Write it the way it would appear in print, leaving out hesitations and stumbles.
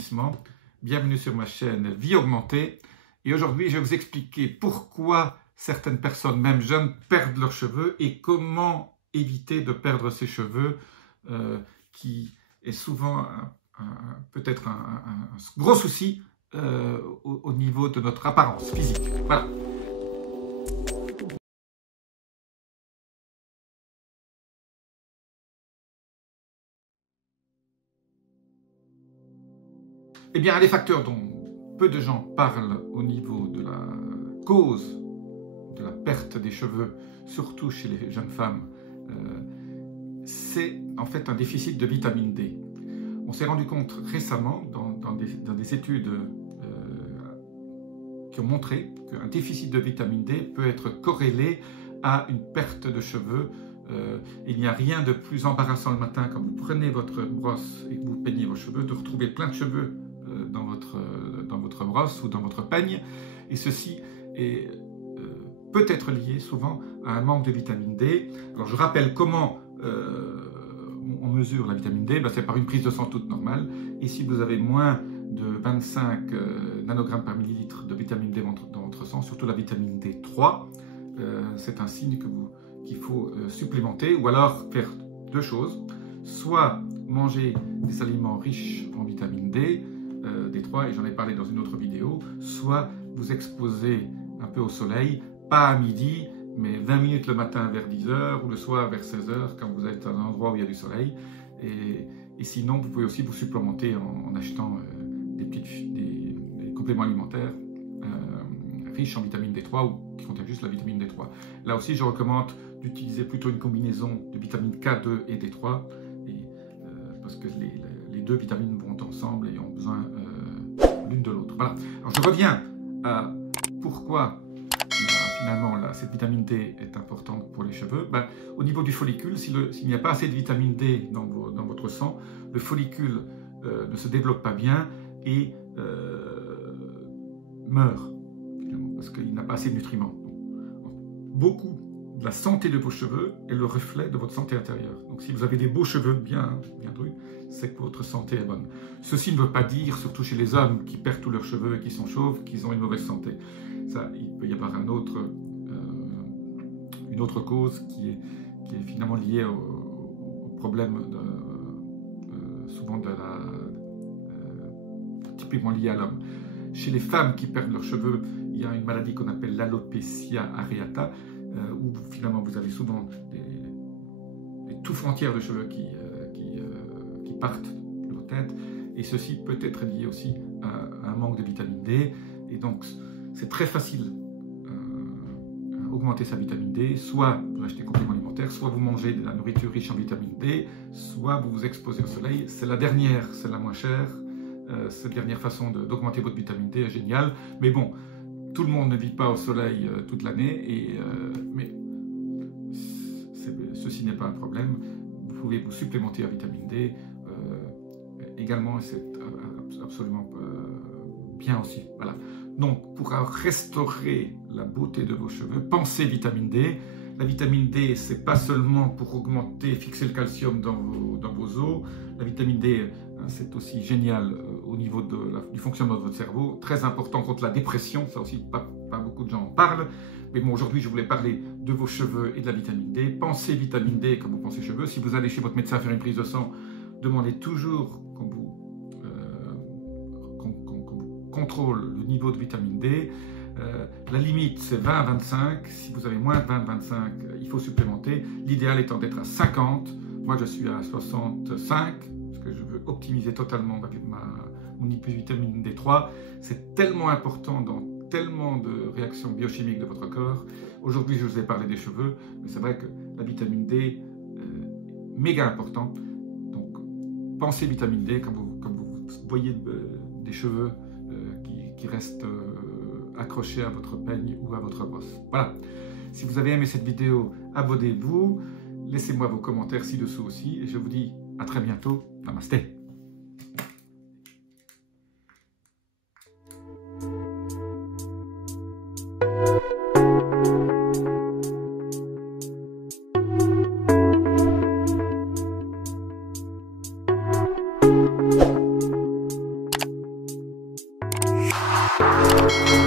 investissement. Bienvenue sur ma chaîne Vie Augmentée. Et aujourd'hui, je vais vous expliquer pourquoi certaines personnes, même jeunes, perdent leurs cheveux et comment éviter de perdre ces cheveux qui est souvent peut-être un gros souci au niveau de notre apparence physique. Voilà. Eh bien, les facteurs dont peu de gens parlent au niveau de la cause de la perte des cheveux, surtout chez les jeunes femmes, c'est en fait un déficit de vitamine D. On s'est rendu compte récemment dans des études qui ont montré qu'un déficit de vitamine D peut être corrélé à une perte de cheveux. Il n'y a rien de plus embarrassant le matin quand vous prenez votre brosse et que vous peignez vos cheveux, de retrouver plein de cheveux dans votre brosse ou dans votre peigne. Et ceci est peut être lié souvent à un manque de vitamine D. Alors je rappelle comment on mesure la vitamine D, c'est par une prise de sang toute normale. Et si vous avez moins de 25 nanogrammes par millilitre de vitamine D dans votre sang, surtout la vitamine D3, c'est un signe qu'il faut supplémenter, ou alors faire deux choses. Soit manger des aliments riches en vitamine D, D3, et j'en ai parlé dans une autre vidéo, soit vous exposer un peu au soleil, pas à midi, mais 20 minutes le matin vers 10 h ou le soir vers 16 h quand vous êtes à un endroit où il y a du soleil. Et sinon, vous pouvez aussi vous supplémenter en achetant des compléments alimentaires riches en vitamine D3 ou qui contiennent juste la vitamine D3. Là aussi, je recommande d'utiliser plutôt une combinaison de vitamine K2 et D3 parce que les deux vitamines vont ensemble et ont besoin l'une de l'autre. Voilà. Alors je reviens à pourquoi finalement cette vitamine D est importante pour les cheveux. Au niveau du follicule, s'il n'y a pas assez de vitamine D dans votre sang, le follicule ne se développe pas bien et meurt finalement, parce qu'il n'a pas assez de nutriments. Beaucoup de la santé de vos cheveux est le reflet de votre santé intérieure. Donc si vous avez des beaux cheveux bien drus, c'est que votre santé est bonne. Ceci ne veut pas dire, surtout chez les hommes qui perdent tous leurs cheveux et qui sont chauves, qu'ils ont une mauvaise santé. Ça, il peut y avoir une autre cause qui est finalement liée au problème souvent typiquement lié à l'homme. Chez les femmes qui perdent leurs cheveux, il y a une maladie qu'on appelle l'alopécia areata, où finalement vous avez souvent des touffes entières de cheveux qui partent de vos têtes, et ceci peut être lié aussi à un manque de vitamine D, et donc c'est très facile à augmenter sa vitamine D, soit vous achetez des compléments alimentaires, soit vous mangez de la nourriture riche en vitamine D, soit vous vous exposez au soleil. C'est la dernière, c'est la moins chère, cette dernière façon d'augmenter votre vitamine D est géniale, mais bon, tout le monde ne vit pas au soleil toute l'année, mais ceci n'est pas un problème. Vous pouvez vous supplémenter en vitamine D également, c'est absolument bien aussi. Voilà. Donc, pour restaurer la beauté de vos cheveux, pensez vitamine D. La vitamine D, c'est pas seulement pour augmenter, fixer le calcium dans vos os. La vitamine D, c'est aussi génial au niveau du fonctionnement de votre cerveau. Très important contre la dépression, ça aussi, pas beaucoup de gens en parlent. Mais bon, aujourd'hui, je voulais parler de vos cheveux et de la vitamine D. Pensez vitamine D comme vous pensez cheveux. Si vous allez chez votre médecin faire une prise de sang, demandez toujours qu'on vous contrôle le niveau de vitamine D. La limite, c'est 20 à 25. Si vous avez moins de 20 à 25, il faut supplémenter. L'idéal étant d'être à 50. Moi, je suis à 65 parce que je veux optimiser totalement mon vitamine D3. C'est tellement important dans tellement de réactions biochimiques de votre corps. Aujourd'hui, je vous ai parlé des cheveux, mais c'est vrai que la vitamine D est méga important. Donc, pensez vitamine D quand vous voyez des cheveux qui restent accrochés à votre peigne ou à votre brosse. Voilà. Si vous avez aimé cette vidéo, abonnez-vous. Laissez-moi vos commentaires ci-dessous aussi. Et je vous dis à très bientôt. Namasté. Ciao.